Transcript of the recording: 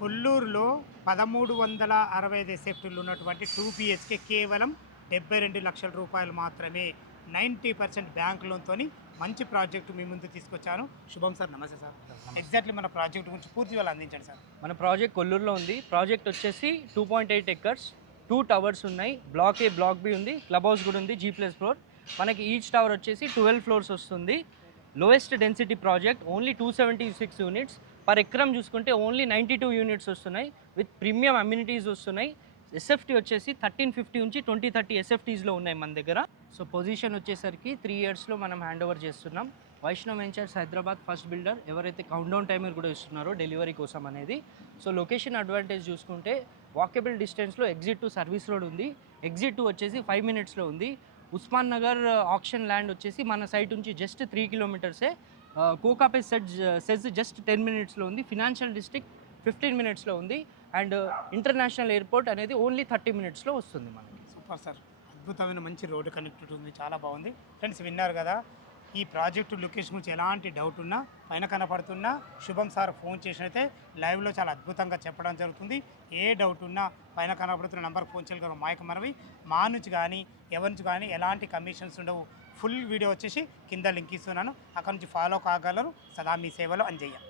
కొల్లూరులో 1365 ఎసెప్టులు ఉన్నటువంటి 2 బిహెచ్‌కే కేవలం 72,00,000 రూపాయలు మాత్రమే. 90% బ్యాంక్ లోన్‌తోని మంచి ప్రాజెక్ట్ మీ ముందుకు తీసుకొచ్చాను. శుభం సార్. నమస్తే సార్. ఎగ్జాక్ట్‌లీ మన ప్రాజెక్ట్ గురించి పూర్తి వివరాలు అందించండి సార్. మన ప్రాజెక్ట్ కొల్లూరులో ఉంది. ప్రాజెక్ట్ వచ్చేసి 2.8 ఎకర్స్, 2 టవర్స్ ఉన్నాయి. బ్లాక్ ఏ, బ్లాక్ బి ఉంది. క్లబ్ హౌస్ కూడా ఉంది, G+ ఫ్లోర్. మనకి ఈచ్ టవర్ వచ్చేసి 12 ఫ్లోర్స్ వస్తుంది. Lowest density project, only 276 units. Per ఎకరం చూసుకుంటే ఓన్లీ 92 యూనిట్స్ వస్తున్నాయి. విత్ ప్రీమియం అమ్యూనిటీస్ వస్తున్నాయి. ఎస్ఎఫ్టీ వచ్చేసి 1350 నుంచి 2030 ఎస్ఎఫ్టీస్లో ఉన్నాయి మన దగ్గర. సో పొజిషన్ వచ్చేసరికి 3 ఇయర్స్లో మనం హ్యాండ్ ఓవర్ చేస్తున్నాం. Vaishnav ventures Hyderabad first builder, ఎవరైతే కౌంట్ టైమర్ కూడా ఇస్తున్నారో డెలివరీ కోసం అనేది. సో లొకేషన్ అడ్వాంటేజ్ చూసుకుంటే వాకబుల్ డిస్టెన్స్లో ఎగ్జిట్ టు సర్వీస్ రోడ్ ఉంది. ఎగ్జిట్ టు వచ్చేసి 5 మినిట్స్లో ఉంది. ఉస్మాన్ నగర్ ఆక్షన్ ల్యాండ్ వచ్చేసి మన సైట్ నుంచి జస్ట్ 3 కిలోమీటర్సే. కోకాపే సెజ్ జస్ట్ 10 మినిట్స్లో ఉంది. ఫినాన్షియల్ డిస్ట్రిక్ట్ 15 మినిట్స్లో ఉంది. అండ్ ఇంటర్నేషనల్ ఎయిర్పోర్ట్ అనేది ఓన్లీ 30 మినిట్స్లో వస్తుంది మనకి. Super sir. అద్భుతమైన మంచి రోడ్డు కనెక్టివిటీ ఉంది. చాలా బాగుంది. ఫ్రెండ్స్ విన్నారు కదా, ఈ ప్రాజెక్టు లొకేషన్ గురించి ఎలాంటి డౌట్ ఉన్నా పైన కనపడుతున్నా శుభం సార్ ఫోన్ చేసినైతే లైవ్లో చాలా అద్భుతంగా చెప్పడం జరుగుతుంది. ఏ డౌట్ ఉన్నా పైన కనపడుతున్న నెంబర్కి ఫోన్ చేయగలరు. మాయక మనవి మా నుంచి కానీ ఎవరి నుంచి కానీ ఎలాంటి కమిషన్స్ ఉండవు. ఫుల్ వీడియో వచ్చేసి కింద లింక్ ఇస్తున్నాను, అక్కడ నుంచి ఫాలో కాగలరు. సదా మీ సేవలో అంజయ్య.